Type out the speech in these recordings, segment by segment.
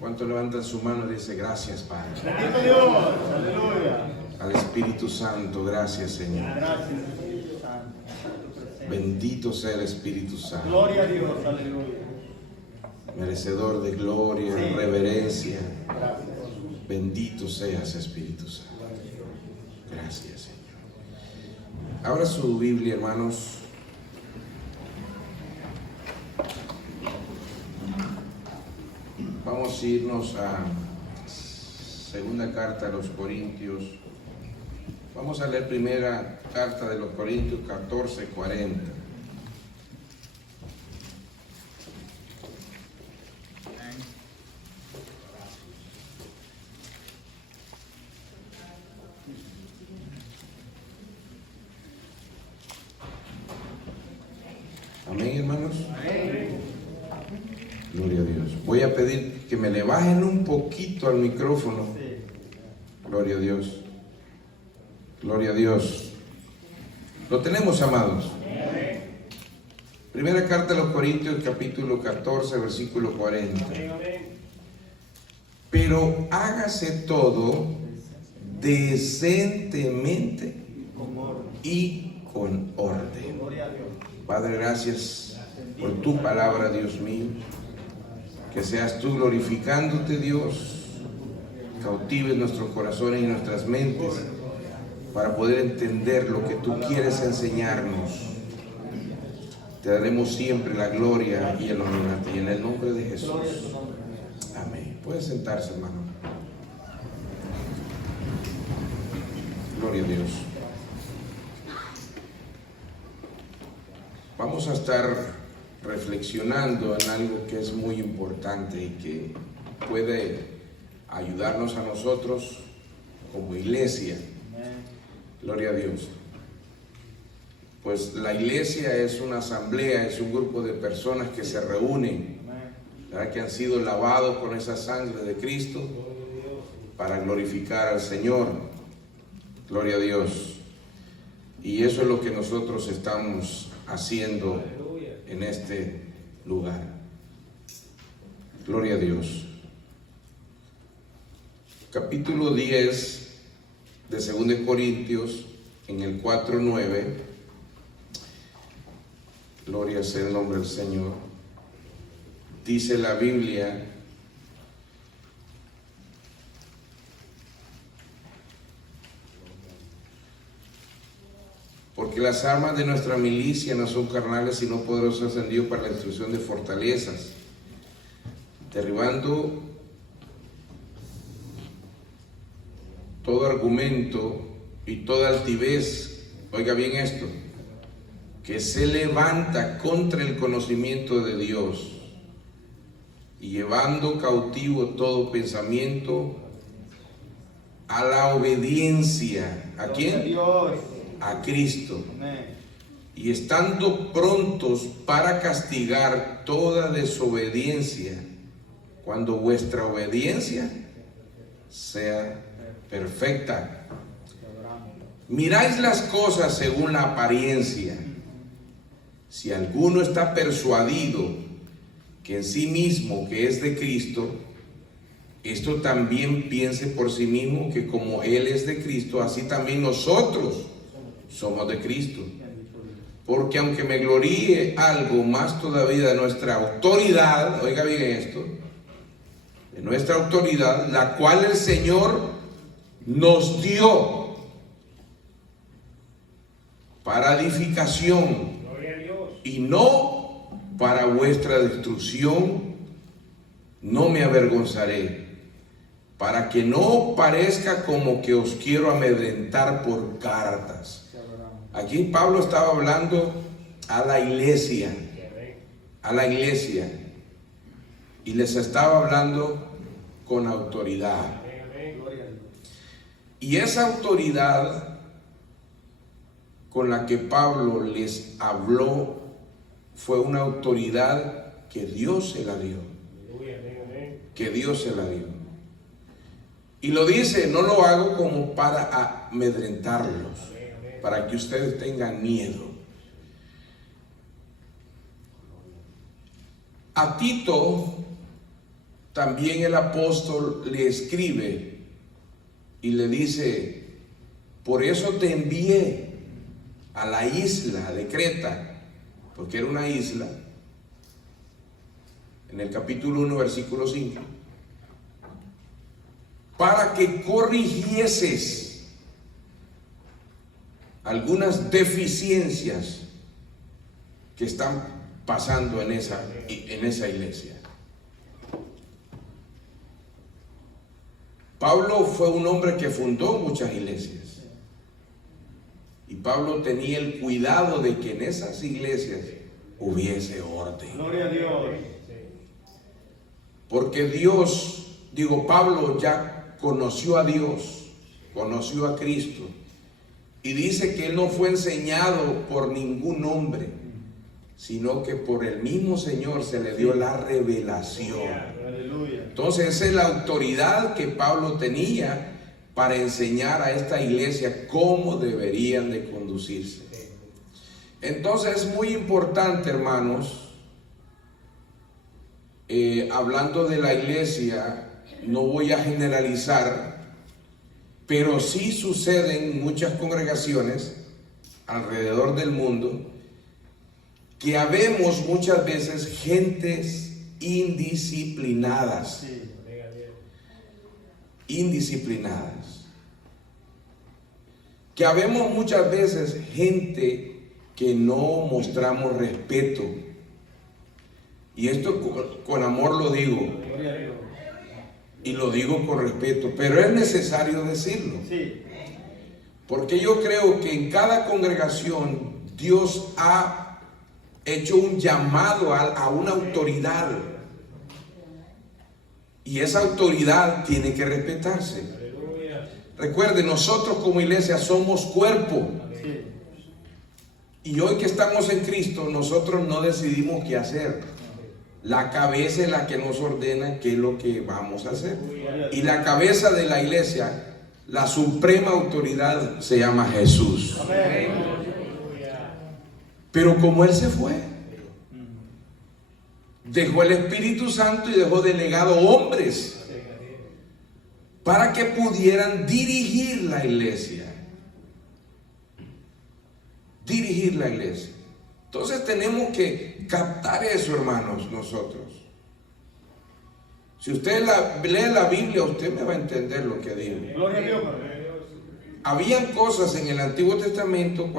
¿Cuánto levantan su mano y dice gracias, Padre? Bendito Dios, aleluya. Al Espíritu Santo, gracias, Señor. Gracias, Espíritu Santo. Bendito sea el Espíritu Santo. Gloria a Dios, aleluya. Merecedor de gloria, Sí. reverencia. Gracias. Bendito seas, Espíritu Santo. Gracias, Señor. Abra su Biblia, hermanos. Vamos a irnos a segunda carta a los Corintios. Vamos a leer primera carta de los Corintios 14:40. Amén, hermanos. Gloria a Dios. Voy a pedir que me le bajen un poquito al micrófono. Gloria a Dios. Gloria a Dios. Lo tenemos, amados. Primera carta de los Corintios, capítulo 14, versículo 40. Pero hágase todo decentemente y con orden. Padre, gracias por tu palabra, Dios mío. Que seas tú glorificándote, Dios. Cautives nuestros corazones y nuestras mentes para poder entender lo que tú quieres enseñarnos. Te daremos siempre la gloria y el honor a ti, en el nombre de Jesús. Amén. Puede sentarse, hermano. Gloria a Dios. Vamos a estar reflexionando en algo que es muy importante y que puede ayudarnos a nosotros como iglesia. Gloria a Dios. Pues la iglesia es una asamblea, es un grupo de personas que se reúnen, ¿verdad? Que han sido lavados con esa sangre de Cristo para glorificar al Señor. Gloria a Dios. Y eso es lo que nosotros estamos haciendo en este lugar. Gloria a Dios. Capítulo 10 de 2 Corintios, en el 4:9. Gloria sea el nombre del Señor. Dice la Biblia: porque las armas de nuestra milicia no son carnales, sino poderosas en Dios para la destrucción de fortalezas, derribando todo argumento y toda altivez, oiga bien esto, que se levanta contra el conocimiento de Dios, y llevando cautivo todo pensamiento a la obediencia. ¿A quién? A Cristo. Y estando prontos para castigar toda desobediencia, cuando vuestra obediencia sea perfecta. Miráis las cosas según la apariencia. Si alguno está persuadido que en sí mismo que es de Cristo, esto también piense por sí mismo, que como Él es de Cristo, así también nosotros somos de Cristo. Porque aunque me gloríe algo más todavía de nuestra autoridad, oiga bien esto, de nuestra autoridad, la cual el Señor nos dio para edificación y no para vuestra destrucción, no me avergonzaré, para que no parezca como que os quiero amedrentar por cartas. Aquí Pablo estaba hablando a la iglesia, y les estaba hablando con autoridad. Y esa autoridad con la que Pablo les habló fue una autoridad que Dios se la dio. Que Dios se la dio. Y lo dice, no lo hago como para amedrentarlos, para que ustedes tengan miedo. A Tito también el apóstol le escribe y le dice: por eso te envié a la isla de Creta, porque era una isla, en el capítulo 1, versículo 5, para que corrigieses algunas deficiencias que están pasando en esa iglesia. Pablo fue un hombre que fundó muchas iglesias, y Pablo tenía el cuidado de que en esas iglesias hubiese orden. Gloria a Dios. Porque Pablo ya conoció a Dios, conoció a Cristo, y dice que él no fue enseñado por ningún hombre, sino que por el mismo Señor se le dio la revelación. Aleluya. Entonces esa es la autoridad que Pablo tenía para enseñar a esta iglesia cómo deberían de conducirse. Entonces es muy importante, hermanos, hablando de la iglesia, no voy a generalizar, pero sí suceden en muchas congregaciones alrededor del mundo que habemos muchas veces gentes indisciplinadas. Sí. Indisciplinadas. Que habemos muchas veces gente que no mostramos respeto. Y esto con amor lo digo. Gloria a Dios. Y lo digo con respeto, pero es necesario decirlo. Sí. Porque yo creo que en cada congregación Dios ha hecho un llamado a una autoridad, y esa autoridad tiene que respetarse. Recuerde, nosotros como iglesia somos cuerpo, Sí. y hoy que estamos en Cristo, nosotros no decidimos qué hacer. La cabeza es la que nos ordena qué es lo que vamos a hacer, y la cabeza de la iglesia, la suprema autoridad, se llama Jesús. Amén. Pero como Él se fue, dejó el Espíritu Santo y dejó delegado hombres para que pudieran dirigir la iglesia. Dirigir la iglesia. Entonces tenemos que captar eso, hermanos, nosotros. Si usted lee la Biblia, usted me va a entender lo que digo. Gloria a Dios. Habían cosas en el Antiguo Testamento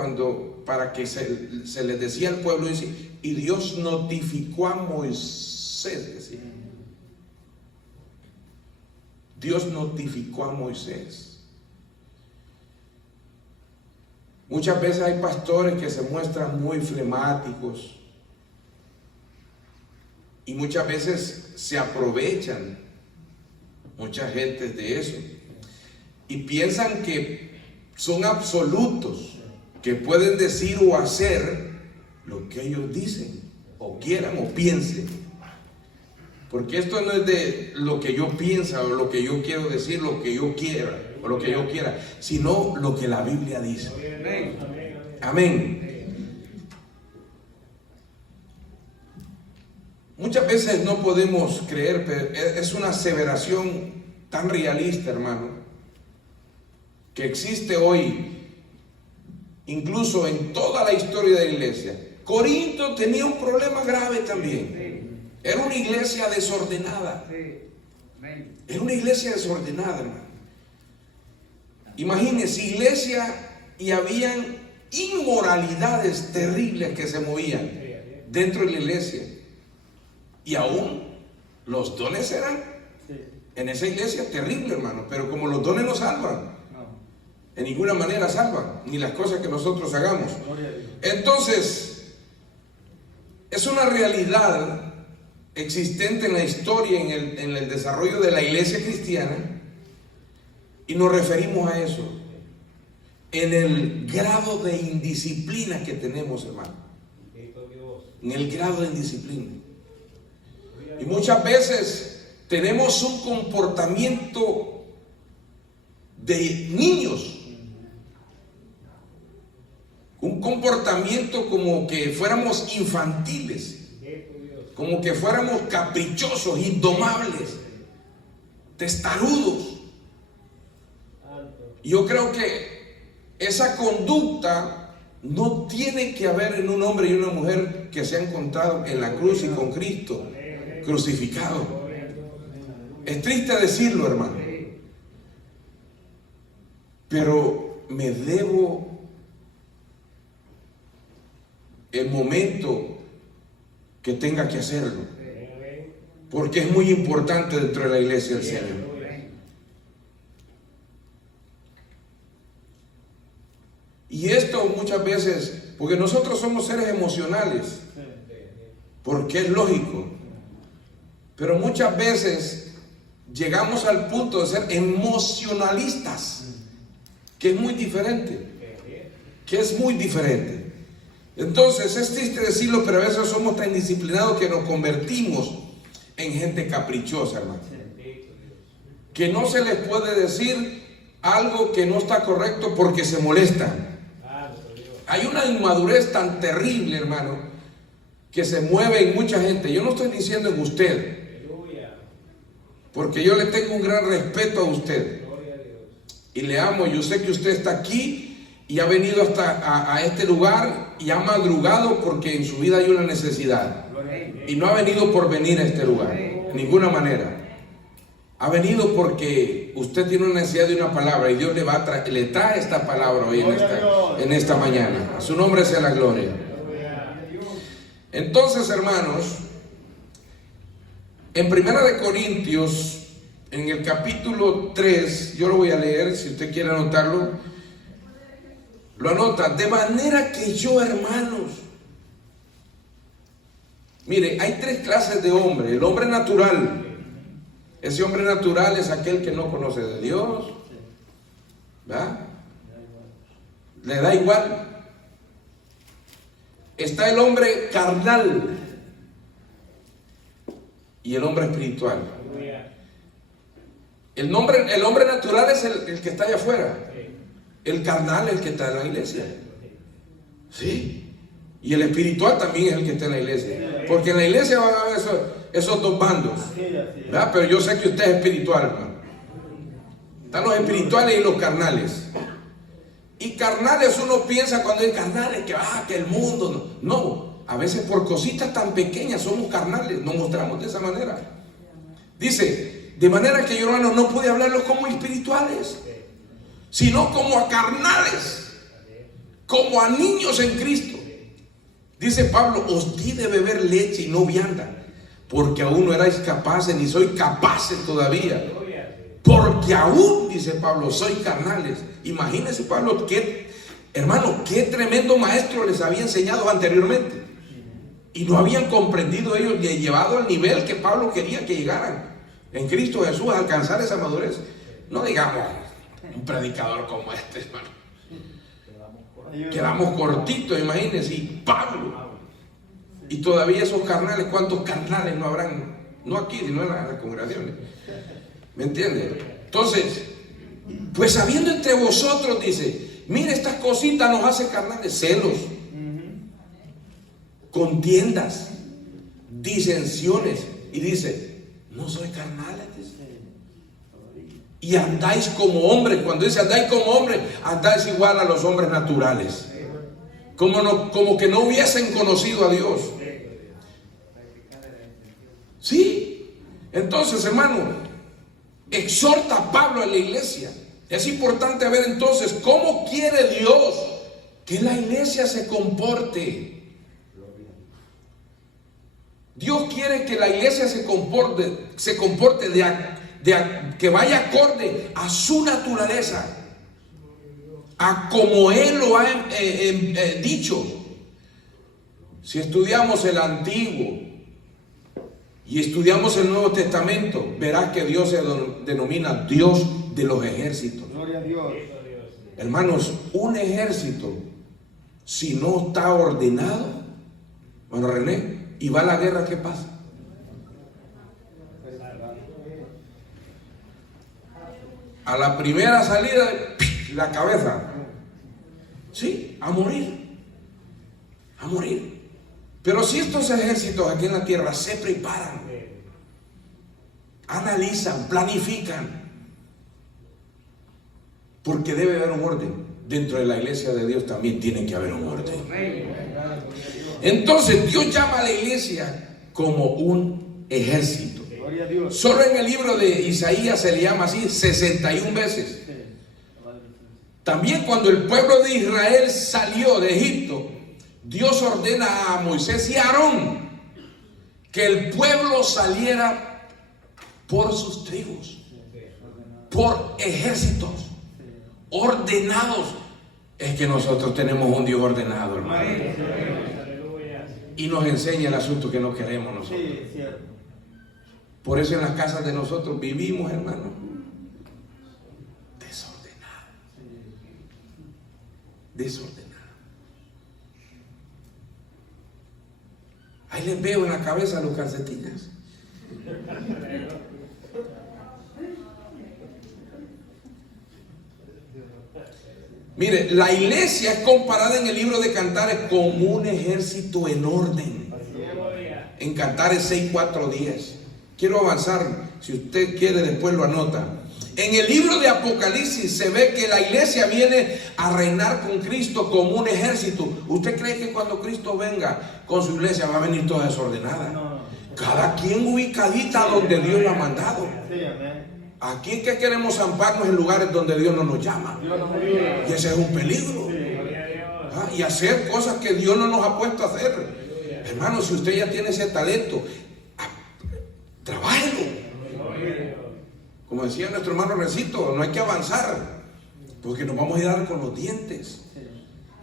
para que se les decía al pueblo, dice, y Dios notificó a Moisés, decía. Dios notificó a Moisés. Muchas veces hay pastores que se muestran muy flemáticos, y muchas veces se aprovechan mucha gente de eso, y piensan que son absolutos, que pueden decir o hacer lo que ellos dicen, o quieran o piensen. Porque esto no es de lo que yo pienso o lo que yo quiero decir, lo que yo quiera o lo que yo quiera, sino lo que la Biblia dice. Amén. Muchas veces no podemos creer, pero es una aseveración tan realista, hermano, que existe hoy, incluso en toda la historia de la iglesia. Corinto tenía un problema grave también. Era una iglesia desordenada. Era una iglesia desordenada, hermano. Imagínense, iglesia, y habían inmoralidades terribles que se movían dentro de la iglesia. Y aún los dones eran en esa iglesia terrible, hermano. Pero como los dones no salvan, en ninguna manera salvan, ni las cosas que nosotros hagamos. Entonces, es una realidad existente en la historia, en el desarrollo de la iglesia cristiana, y nos referimos a eso, en el grado de indisciplina que tenemos, hermano. En el grado de indisciplina. Y muchas veces tenemos un comportamiento de niños, un comportamiento como que fuéramos infantiles, como que fuéramos caprichosos, indomables. testarudos. Yo creo que esa conducta no tiene que haber en un hombre y una mujer que se han encontrado en la cruz y con Cristo crucificado. Es triste decirlo, hermano, pero me debo el momento que tenga que hacerlo, porque es muy importante dentro de la iglesia del Señor. Y esto muchas veces, porque nosotros somos seres emocionales, porque es lógico, pero muchas veces llegamos al punto de ser emocionalistas, que es muy diferente, Entonces es triste decirlo, pero a veces somos tan disciplinados que nos convertimos en gente caprichosa, hermano, que no se les puede decir algo que no está correcto porque se molestan. Hay una inmadurez tan terrible, hermano, que se mueve en mucha gente. Yo no estoy diciendo en usted, porque yo le tengo un gran respeto a usted y le amo. Yo sé que usted está aquí y ha venido hasta a este lugar y ha madrugado porque en su vida hay una necesidad, y no ha venido por venir a este lugar de ninguna manera. Ha venido porque usted tiene una necesidad de una palabra y Dios le trae esta palabra hoy en esta mañana. A su nombre sea la gloria. Entonces, hermanos, en 1 Corintios, en el capítulo 3, yo lo voy a leer, si usted quiere anotarlo, lo anota. De manera que yo, hermanos, mire, hay tres clases de hombre. El hombre natural. Ese hombre natural es aquel que no conoce de Dios, ¿verdad? Le da igual. Está el hombre carnal y el hombre espiritual. El hombre natural es el que está allá afuera. El carnal es el que está en la iglesia. ¿Sí? Y el espiritual también es el que está en la iglesia. Porque en la iglesia van a haber esos dos bandos, ¿verdad? Pero yo sé que usted es espiritual, hermano. Están los espirituales y los carnales. Y carnales, uno piensa cuando hay carnales que el mundo. No, a veces por cositas tan pequeñas somos carnales, nos mostramos de esa manera. Dice, de manera que yo, hermanos, no pude hablarlos como espirituales, sino como a carnales, como a niños en Cristo. Dice Pablo, os di de beber leche y no vianda, porque aún no erais capaces, ni sois capaces todavía. Porque aún, dice Pablo, sois carnales. Imagínense, Pablo, hermano, qué tremendo maestro les había enseñado anteriormente. Y no habían comprendido ellos ni llevado al nivel que Pablo quería que llegaran en Cristo Jesús a alcanzar esa madurez. No digamos un predicador como este, hermano. Quedamos cortitos, imagínense, y Pablo. Y todavía esos carnales, ¿cuántos carnales no habrán? No aquí, sino en las congregaciones. ¿Me entienden? Entonces, pues habiendo entre vosotros, dice, mire, estas cositas nos hacen carnales: celos, contiendas, disensiones. Y dice, no soy carnales, dice. Y andáis como hombres. Cuando dice andáis como hombres, andáis igual a los hombres naturales, como que no hubiesen conocido a Dios. Sí. Entonces, hermano, exhorta a Pablo a la iglesia. Es importante ver entonces cómo quiere Dios que la iglesia se comporte. Dios quiere que la iglesia se comporte que vaya acorde a su naturaleza, a como Él lo ha dicho. Si estudiamos el Antiguo y estudiamos el Nuevo Testamento, verás que Dios se denomina Dios de los ejércitos. Gloria a Dios. Hermanos, un ejército, si no está ordenado, bueno, René, y va a la guerra, ¿qué pasa? A la primera salida, la cabeza. Sí, a morir. A morir. Pero si estos ejércitos aquí en la tierra se preparan, analizan, planifican. Porque debe haber un orden. Dentro de la iglesia de Dios también tiene que haber un orden. Entonces Dios llama a la iglesia como un ejército. Solo en el libro de Isaías se le llama así 61 veces. También cuando el pueblo de Israel salió de Egipto, Dios ordena a Moisés y a Aarón que el pueblo saliera por sus tribus, por ejércitos, ordenados. Es que nosotros tenemos un Dios ordenado, hermano. Y nos enseña el asunto que no queremos nosotros. Por eso en las casas de nosotros vivimos, hermano, desordenados. Desordenados. Ahí les veo en la cabeza los calcetines. Mire, la iglesia es comparada en el libro de Cantares con un ejército en orden. En Cantares 6, 4, 10. Quiero avanzar, si usted quiere después lo anota. En el libro de Apocalipsis se ve que la iglesia viene a reinar con Cristo como un ejército. ¿Usted cree que cuando Cristo venga con su iglesia va a venir toda desordenada? No. Cada quien ubicadita donde Dios la ha mandado. Aquí es que queremos zamparnos en lugares donde Dios no nos llama. Y ese es un peligro. Y hacer cosas que Dios no nos ha puesto a hacer. Hermano, si usted ya tiene ese talento, trabájelo. Como decía nuestro hermano Recito, no hay que avanzar, porque nos vamos a dar con los dientes.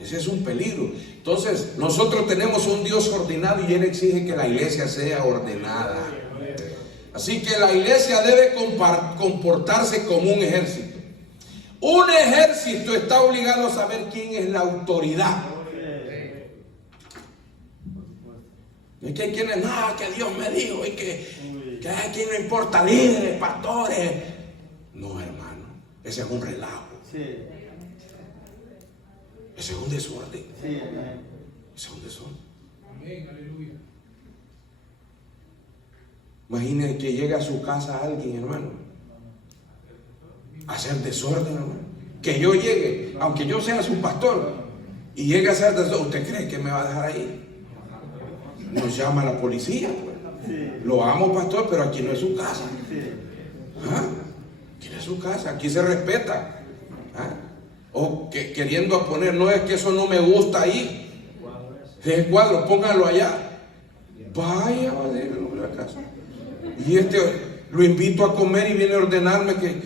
Ese es un peligro. Entonces, nosotros tenemos un Dios ordenado y Él exige que la iglesia sea ordenada. Así que la iglesia debe comportarse como un ejército. Un ejército está obligado a saber quién es la autoridad. Es que hay quienes, no, que Dios me dijo, y que aquí no importa líderes, pastores. No, hermano, ese es un relajo. Ese es un desorden. Ese es un desorden. Amén, aleluya. Imaginen que llega a su casa alguien, hermano, a hacer desorden, hermano. Que yo llegue, aunque yo sea su pastor, y llegue a hacer desorden, ¿usted cree que me va a dejar ahí? Nos llama la policía, pues. Lo amo, pastor, pero aquí no es su casa. Aquí no es su casa, aquí se respeta. O que queriendo poner, no es que eso no me gusta ahí. Ese cuadro, póngalo allá. Vaya, va a decir el hombre a la casa. Y lo invito a comer y viene a ordenarme que.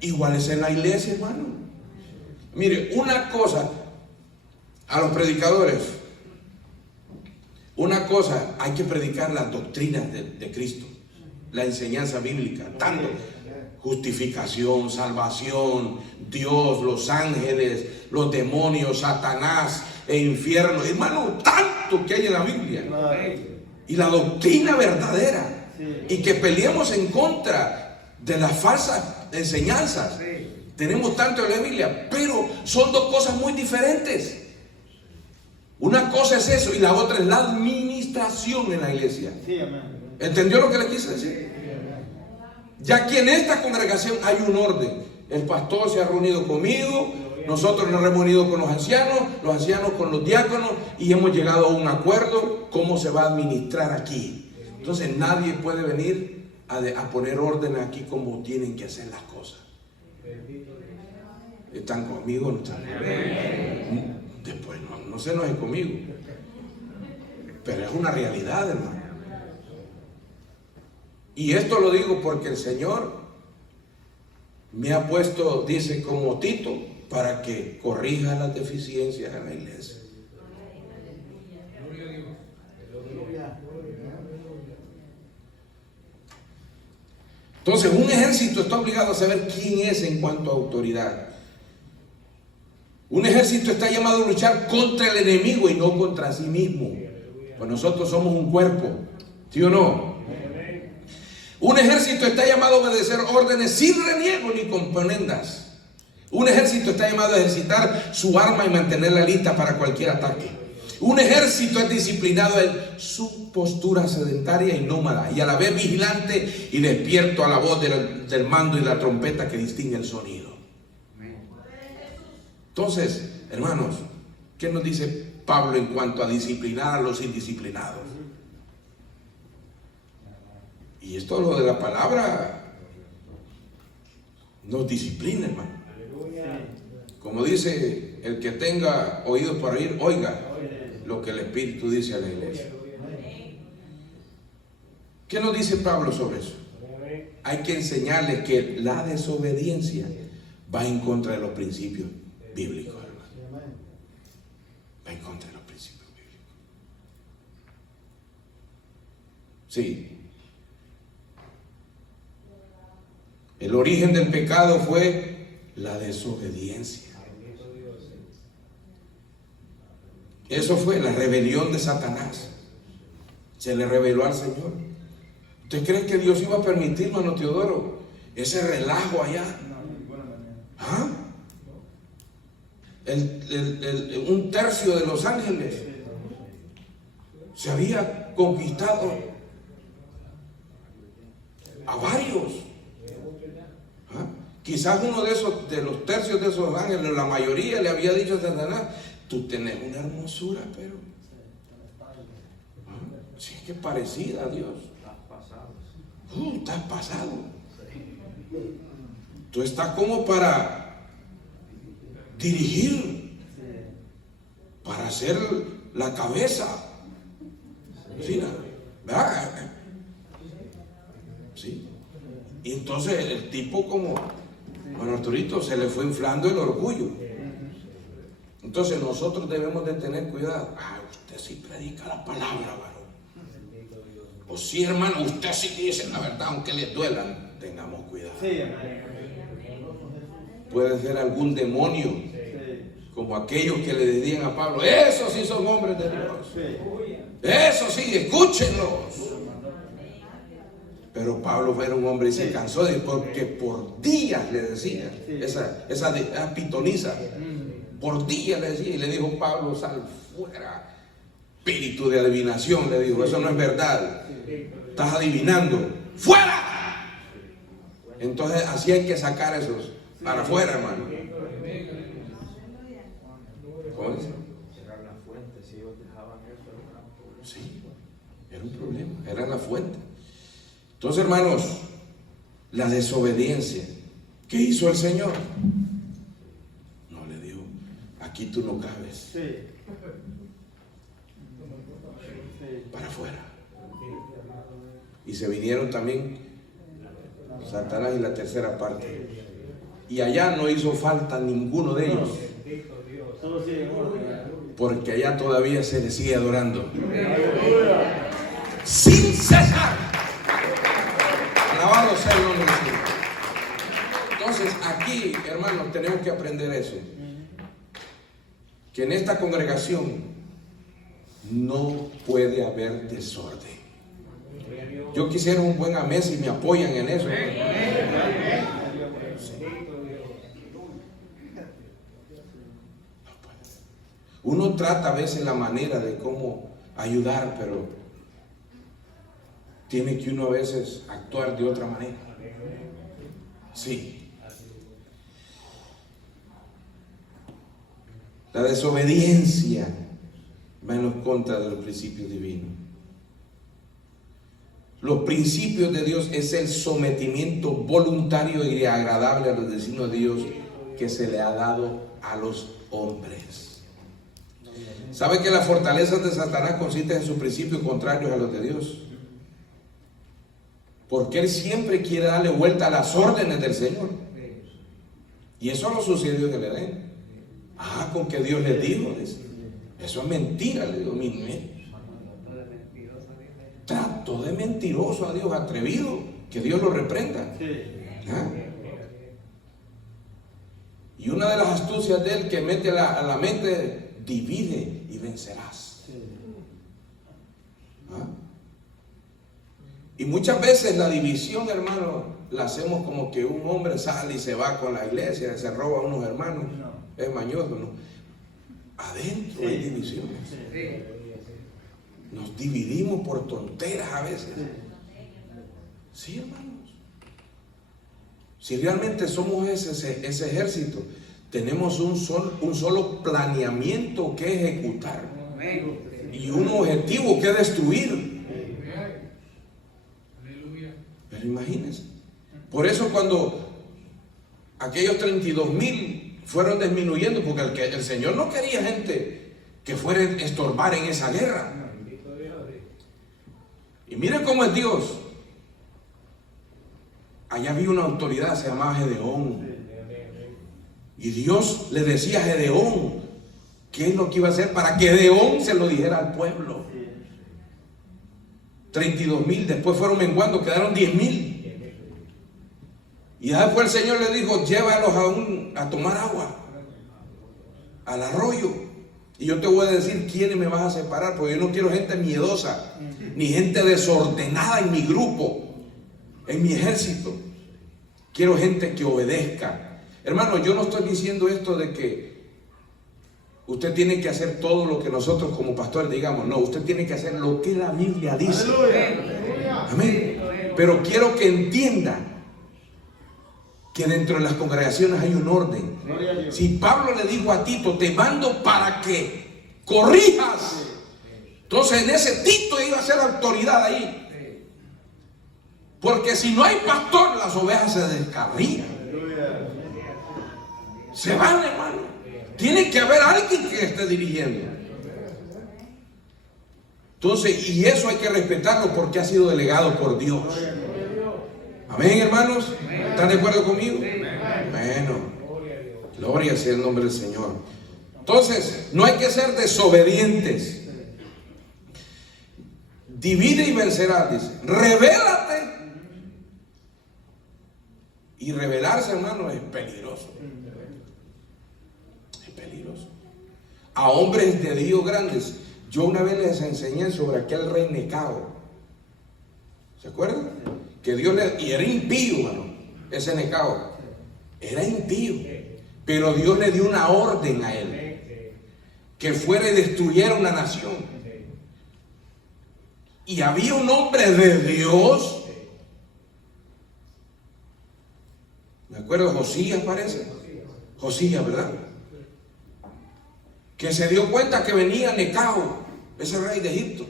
Igual es en la iglesia, hermano. Mire, una cosa, a los predicadores, una cosa, hay que predicar las doctrinas de Cristo, la enseñanza bíblica, tanto justificación, salvación, Dios, los ángeles, los demonios, Satanás e infierno, hermano, tanto que hay en la Biblia. Y la doctrina verdadera, y que peleemos en contra de las falsas enseñanzas. Tenemos tanto en la Biblia, pero son dos cosas muy diferentes. Una cosa es eso y la otra es la administración en la iglesia. ¿Entendió lo que le quise decir? Ya que en esta congregación hay un orden. El pastor se ha reunido conmigo, nosotros nos hemos reunido con los ancianos con los diáconos, y hemos llegado a un acuerdo cómo se va a administrar aquí. Entonces nadie puede venir a poner orden aquí como tienen que hacer las cosas. ¿Están conmigo? ¿No están conmigo? Después no se enojen conmigo, pero es una realidad, hermano. Y esto lo digo porque el Señor me ha puesto, dice, como Tito, para que corrija las deficiencias en la iglesia. Entonces, un ejército está obligado a saber quién es en cuanto a autoridad. Un ejército está llamado a luchar contra el enemigo y no contra sí mismo. Pues nosotros somos un cuerpo, ¿sí o no? Un ejército está llamado a obedecer órdenes sin reniego ni componendas. Un ejército está llamado a ejercitar su arma y mantenerla lista para cualquier ataque. Un ejército es disciplinado en su postura sedentaria y nómada, y a la vez vigilante y despierto a la voz del mando y la trompeta que distingue el sonido. Entonces, hermanos, ¿qué nos dice Pablo en cuanto a disciplinar a los indisciplinados? Y esto lo de la palabra nos disciplina, hermano. Como dice, el que tenga oídos para oír, oiga lo que el Espíritu dice a la iglesia. ¿Qué nos dice Pablo sobre eso? Hay que enseñarles que la desobediencia va en contra de los principios bíblicos, hermano. Va en contra de los principios bíblicos. Sí. El origen del pecado fue la desobediencia. Eso fue la rebelión de Satanás. Se le rebeló al Señor. ¿Usted cree que Dios iba a permitir, hermano Teodoro, ese relajo allá? ¿Ah? Un tercio de Los Ángeles se había conquistado a varios. ¿Ah? Quizás uno de los tercios de esos ángeles, la mayoría le había dicho a Satanás: tú tenés una hermosura, pero si es que parecida a Dios. Estás pasado. Tú estás como para dirigir, para ser la cabeza. ¿Sí? ¿Verdad? Sí. Y entonces el tipo, como bueno, Arturito, se le fue inflando el orgullo. Entonces nosotros debemos de tener cuidado. Usted sí predica la palabra, varón. O sí, hermano, usted sí dice la verdad, aunque le duelan. Tengamos cuidado. Puede ser algún demonio, como aquellos que le decían a Pablo: esos sí son hombres de Dios. Eso sí, escúchenlos. Pero Pablo era un hombre y se cansó porque por días le decía esa pitoniza. Por días le decía, y le dijo Pablo: sal fuera, espíritu de adivinación, le dijo, eso no es verdad, estás adivinando, fuera. Entonces así hay que sacar esos para afuera, hermano. ¿Cómo dice? Cerrar la fuente, si ellos dejaban eso. Sí, era un problema, era la fuente. Entonces, hermanos, la desobediencia, ¿qué hizo el Señor? No le dijo: aquí tú no cabes. Para afuera. Y se vinieron también Satanás y la tercera parte. Y allá no hizo falta ninguno de ellos, porque allá todavía se le sigue adorando sin cesar. Alabado sea el nombre de Dios. Entonces aquí, hermanos, tenemos que aprender eso, que en esta congregación no puede haber desorden. Yo quisiera un buen amén si me apoyan en eso. Uno trata a veces la manera de cómo ayudar, pero tiene que uno a veces actuar de otra manera. Sí. La desobediencia va en contra de los principios divinos. Los principios de Dios es el sometimiento voluntario y agradable a los designios de Dios que se le ha dado a los hombres. ¿Sabe que las fortalezas de Satanás consisten en sus principios contrarios a los de Dios? Porque él siempre quiere darle vuelta a las órdenes del Señor. Y eso no sucedió en el Edén. Con que Dios les dijo. Eso es mentira, le digo. Trato de mentiroso a Dios, atrevido, que Dios lo reprenda. Y una de las astucias de él que mete a la mente: divide y vencerás. Y muchas veces la división, hermano, la hacemos como que un hombre sale y se va con la iglesia, se roba a unos hermanos, es mañoso, ¿no? Adentro hay divisiones. Nos dividimos por tonteras a veces. Sí, hermanos. Si realmente somos ese ejército, tenemos un solo planeamiento que ejecutar y un objetivo que destruir. Pero imagínense. Por eso cuando aquellos 32,000 fueron disminuyendo, porque el Señor no quería gente que fuera a estorbar en esa guerra. Y miren cómo es Dios. Allá había una autoridad, se llamaba Gedeón. Y Dios le decía a Gedeón qué es lo que iba a hacer para que Gedeón se lo dijera al pueblo. 32,000, después fueron menguando, quedaron 10,000. Y después el Señor le dijo: llévalos a tomar agua, al arroyo. Y yo te voy a decir quiénes me vas a separar, porque yo no quiero gente miedosa, ni gente desordenada en mi grupo, en mi ejército. Quiero gente que obedezca. Hermano, yo no estoy diciendo esto de que usted tiene que hacer todo lo que nosotros como pastores digamos. No, usted tiene que hacer lo que la Biblia dice. Amén. Pero quiero que entienda que dentro de las congregaciones hay un orden. Si Pablo le dijo a Tito: te mando para que corrijas, entonces en ese Tito iba a ser autoridad ahí. Porque si no hay pastor, las ovejas se descarrían, se van, hermano. Tiene que haber alguien que esté dirigiendo. Entonces, y eso hay que respetarlo porque ha sido delegado por Dios. Amén, hermanos. ¿Están de acuerdo conmigo? Bueno, gloria sea el nombre del Señor. Entonces, no hay que ser desobedientes. Divide y vencerás, dice. Revélate. Y rebelarse, hermano, es peligroso. Es peligroso. A hombres de Dios grandes. Yo una vez les enseñé sobre aquel rey Necao. ¿Se acuerdan? Que Dios y era impío, hermano, ese Necao. Era impío. Pero Dios le dio una orden a él. Que fuera y destruyera una nación. Y había un hombre de Dios. Me acuerdo, Josías parece. Josías, ¿verdad? Que se dio cuenta que venía Necao, ese rey de Egipto.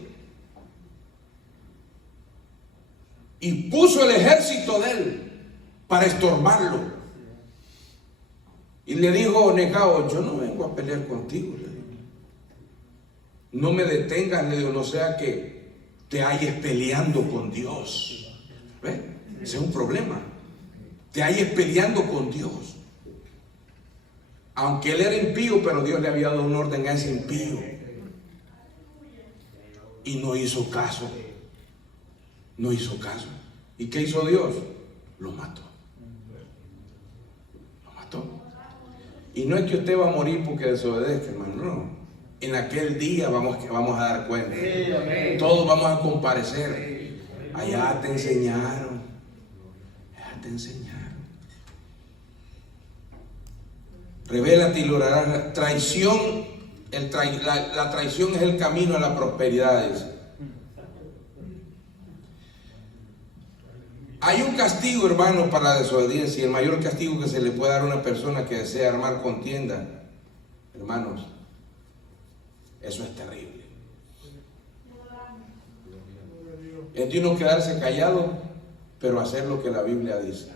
Y puso el ejército de él para estorbarlo. Y le dijo Necao: yo no vengo a pelear contigo. Le dijo. No me detengas, le digo, no sea que te halles peleando con Dios. ¿Ves? Ese es un problema. Te halles peleando con Dios. Aunque él era impío, pero Dios le había dado un orden a ese impío. Y no hizo caso. No hizo caso. ¿Y qué hizo Dios? Lo mató. Lo mató. Y no es que usted va a morir porque desobedezca, hermano. No. En aquel día vamos a dar cuenta. Todos vamos a comparecer. Allá te enseñaron. Allá te enseñaron. Revélate y lograrás la traición. La traición es el camino a la prosperidad. Hay un castigo, hermano, para la desobediencia. El mayor castigo que se le puede dar a una persona que desea armar contienda, hermanos, eso es terrible. Es de uno quedarse callado, pero hacer lo que la Biblia dice.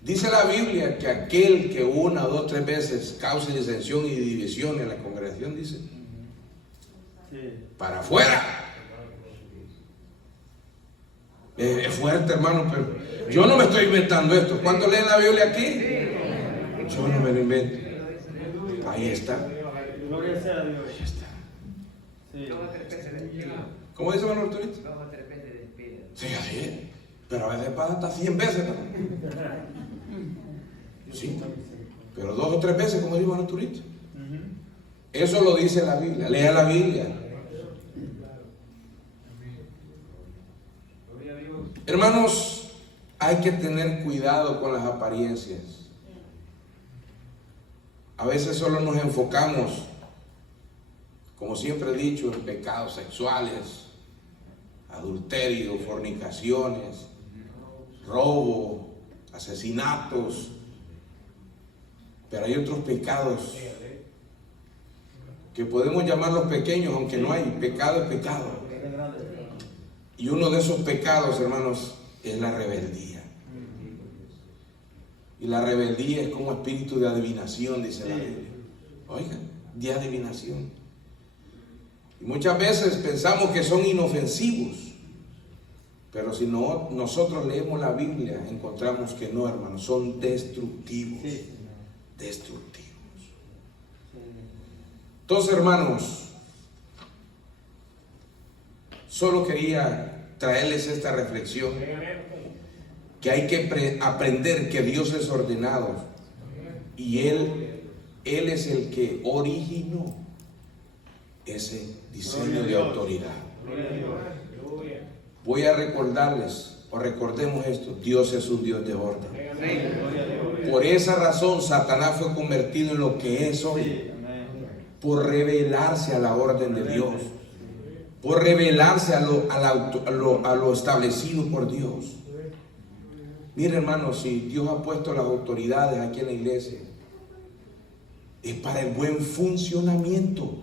Dice la Biblia que aquel que 1, 2, 3 veces cause disensión y división en la congregación, dice, para afuera. Es fuerte, hermano, pero yo no me estoy inventando esto. ¿Cuánto leen la Biblia aquí? Yo no me lo invento. Ahí está. Gloria sea a Dios. Ahí está. Sí. ¿Cómo dice hermano Arturito? 2 o 3 veces despide. Sí, así es. Pero a veces pasa hasta 100 veces, ¿no? Sí. Pero 2 o 3 veces, como dijo Arturito. Eso lo dice la Biblia. Lea la Biblia. Hermanos, hay que tener cuidado con las apariencias. A veces solo nos enfocamos como siempre he dicho, en pecados sexuales, adulterio, fornicaciones, robo, asesinatos. Pero hay otros pecados que podemos llamarlos pequeños, aunque no hay. Pecado es pecado. Y uno de esos pecados, hermanos, es la rebeldía. Y la rebeldía es como espíritu de adivinación, dice la Biblia. Oigan, de adivinación. Y muchas veces pensamos que son inofensivos. Pero si no, nosotros leemos la Biblia, encontramos que no, hermanos, son destructivos. Destructivos. Entonces, hermanos, solo quería traerles esta reflexión, que hay que aprender que Dios es ordenado y Él es el que originó ese diseño de autoridad. Voy a recordarles, o recordemos esto: Dios es un Dios de orden. Por esa razón Satanás fue convertido en lo que es hoy, por rebelarse a la orden de Dios, por rebelarse a lo establecido por Dios. Mire, hermanos, si Dios ha puesto las autoridades aquí en la iglesia, es para el buen funcionamiento.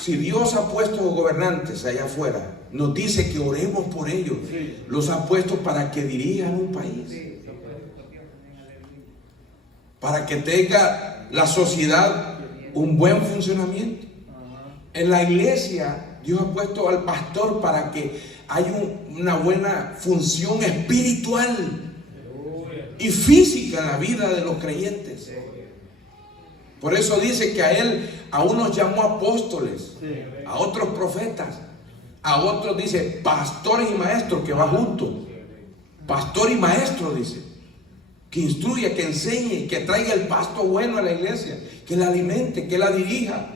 Si Dios ha puesto gobernantes allá afuera, nos dice que oremos por ellos. Los ha puesto para que dirijan un país, para que tenga la sociedad un buen funcionamiento. En la iglesia, Dios ha puesto al pastor para que haya una buena función espiritual y física en la vida de los creyentes. Por eso dice que a unos llamó apóstoles, a otros profetas, a otros dice pastores y maestros, que va junto. Pastor y maestro, dice, que instruya, que enseñe, que traiga el pasto bueno a la iglesia, que la alimente, que la dirija,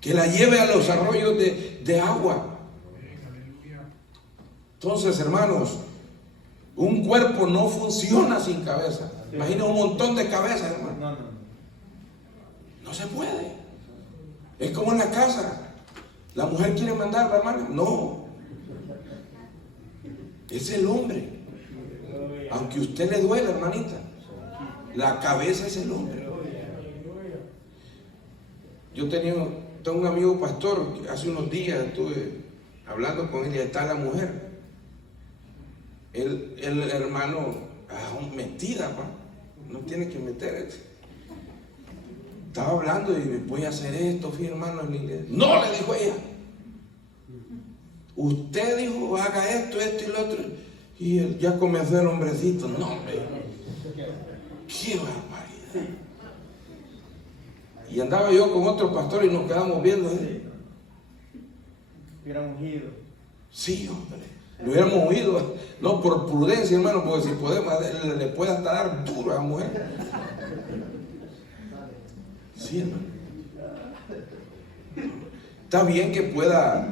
que la lleve a los arroyos de agua. Entonces, hermanos, un cuerpo no funciona sin cabeza. Imagina un montón de cabezas, hermano. No se puede. Es como en la casa. La mujer quiere mandar, hermano. No. Es el hombre. Aunque a usted le duele, hermanita, la cabeza es el hombre. Yo tengo un amigo pastor, que hace unos días estuve hablando con él y está la mujer. El hermano, metida, no tiene que meter. Estaba hablando y me voy a hacer esto, fui hermano en la iglesia. No, le dijo ella. Usted dijo, haga esto y lo otro. Y él ya comenzó el hombrecito. No, hombre. Qué barbaridad. Y andaba yo con otro pastor y nos quedamos viendo. Hubieran ungido. Sí, hombre. Lo hubiéramos oído, no por prudencia, hermano, porque si podemos, le puede hasta dar duro a la mujer. Sí, hermano. Está bien que pueda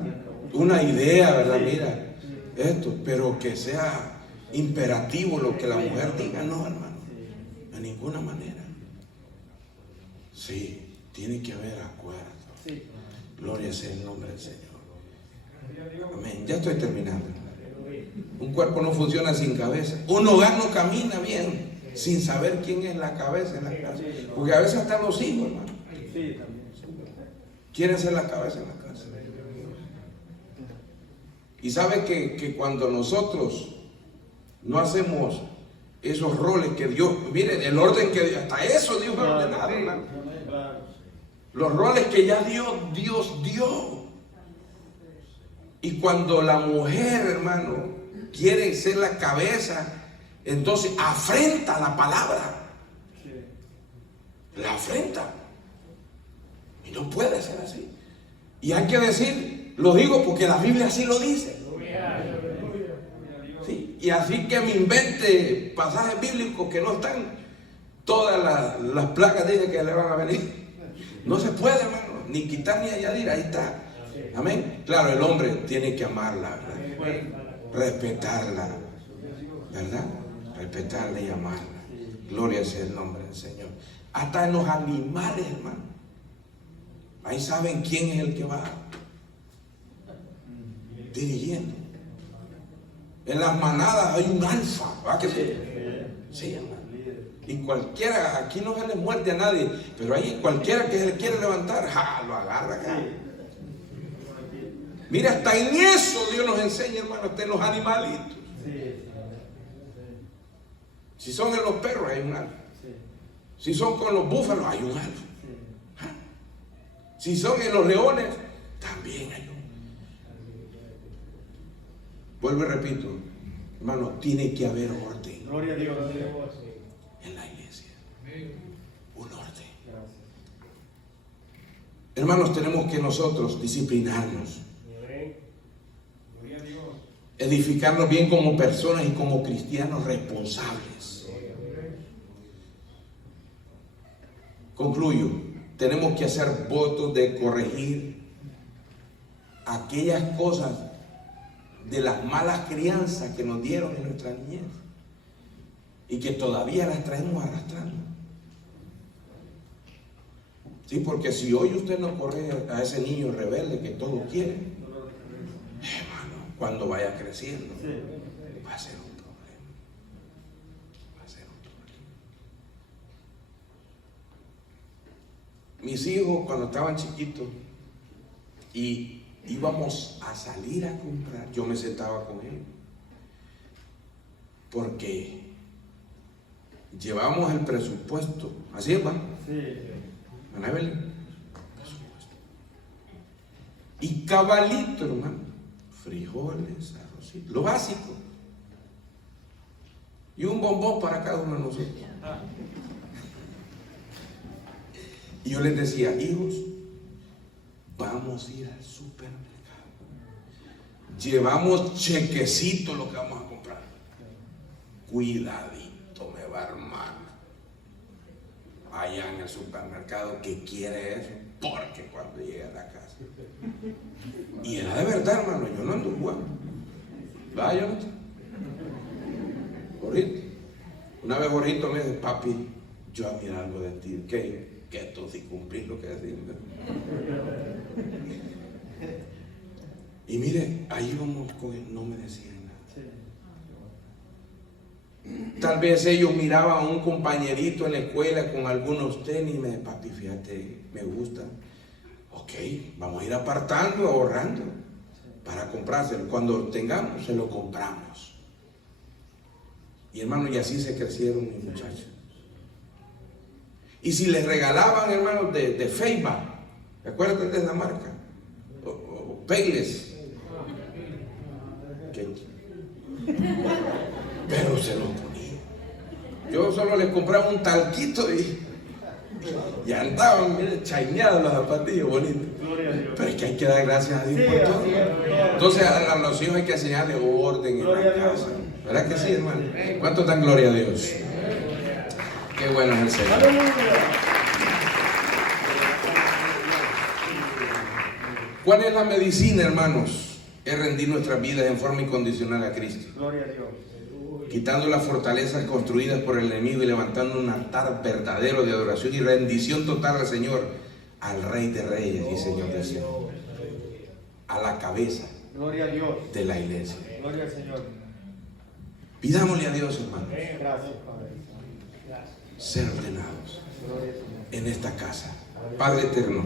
una idea, ¿verdad? Mira, esto, pero que sea imperativo lo que la mujer diga, no, hermano, de ninguna manera. Sí, tiene que haber acuerdo. Gloria sea el nombre del Señor. Amén. Ya estoy terminando. Un cuerpo no funciona sin cabeza. Un hogar no camina bien sin saber quién es la cabeza en la casa. Porque a veces hasta los hijos, hermano, quieren ser la cabeza en la casa. Y sabe que cuando nosotros no hacemos esos roles que Dios, miren, el orden que Dios, hasta eso Dios ha ordenado, hermano. Los roles que ya Dios dio. Y cuando la mujer, hermano, quiere ser la cabeza, entonces afrenta la palabra. La afrenta. Y no puede ser así. Y hay que decir, lo digo porque la Biblia así lo dice. Sí, y así que me invente pasajes bíblicos que no están, todas las plagas dicen que le van a venir. No se puede, hermano, ni quitar ni añadir, ahí está. Amén. Claro, el hombre tiene que amarla, ¿verdad? Respetarla, ¿verdad? Respetarla y amarla. Gloria sea el nombre del Señor. Hasta en los animales, hermano. Ahí saben quién es el que va dirigiendo. En las manadas hay un alfa, ¿verdad que sí? Sí, hermano. Y cualquiera, aquí no se le muerde a nadie, pero ahí cualquiera que se le quiere levantar, lo agarra acá. Mira, hasta en eso Dios nos enseña, hermano, hasta en los animalitos. Si son en los perros, hay un alfa. Si son con los búfalos, hay un alfa. Si son en los leones, también hay uno. Vuelvo y repito, hermano, tiene que haber orden. Gloria a Dios. En la iglesia. Un orden. Hermanos, tenemos que nosotros disciplinarnos. Edificarnos bien como personas y como cristianos responsables. Concluyo. Tenemos que hacer votos de corregir aquellas cosas de las malas crianzas que nos dieron en nuestra niñez y que todavía las traemos arrastrando. Sí, porque si hoy usted no corre a ese niño rebelde que todo quiere, hermano, cuando vaya creciendo, va a ser un problema. Va a ser un problema. Mis hijos, cuando estaban chiquitos y íbamos a salir a comprar, yo me sentaba con ellos, porque llevamos el presupuesto. ¿Así es, va? Sí. ¿Van a ver? Presupuesto. Y cabalito, hermano. Frijoles, arrocito, lo básico. Y un bombón para cada uno de nosotros. Y yo les decía, hijos, vamos a ir al supermercado. Llevamos chequecito lo que vamos a comprar. Cuidadito, me va a armar allá en el supermercado que quiere eso, porque cuando llegue a la casa. Y era de verdad, hermano, yo no ando jugando. ¿Va, Jonathan? Jorito. Una vez Jorito me dice, papi, yo admiro algo de ti. ¿Qué? Que tú sí cumplís lo que decís. Y mire, ahí vamos con él, no me decían nada. Tal vez ellos miraban a un compañerito en la escuela con algunos tenis y me decían, papi, fíjate, me gustan. Ok, vamos a ir apartando, ahorrando para comprárselo. Cuando tengamos, se lo compramos. Y hermano, y así se crecieron mis muchachos. Y si les regalaban, hermanos, de Feiba, ¿recuerdan de esa marca? O Payless. Pero se lo ponía. Yo solo les compraba un talquito y andaban, miren, chaineados los zapatillos bonitos. Pero es que hay que dar gracias a Dios por todo. Entonces a los hijos hay que enseñarles orden en la casa. ¿Verdad que sí, hermano? ¿Cuántos dan gloria a Dios? Qué bueno es el Señor. ¿Cuál es la medicina, hermanos? Es rendir nuestras vidas en forma incondicional a Cristo. Gloria a Dios. Quitando las fortalezas construidas por el enemigo y levantando un altar verdadero de adoración y rendición total al Señor, al Rey de Reyes y Señor de Señores, a la cabeza Gloria a Dios. de la iglesia. Gloria al Señor. Pidámosle a Dios, hermanos, Gracias, Padre. ser ordenados Gloria al Señor. en esta casa. Padre eterno,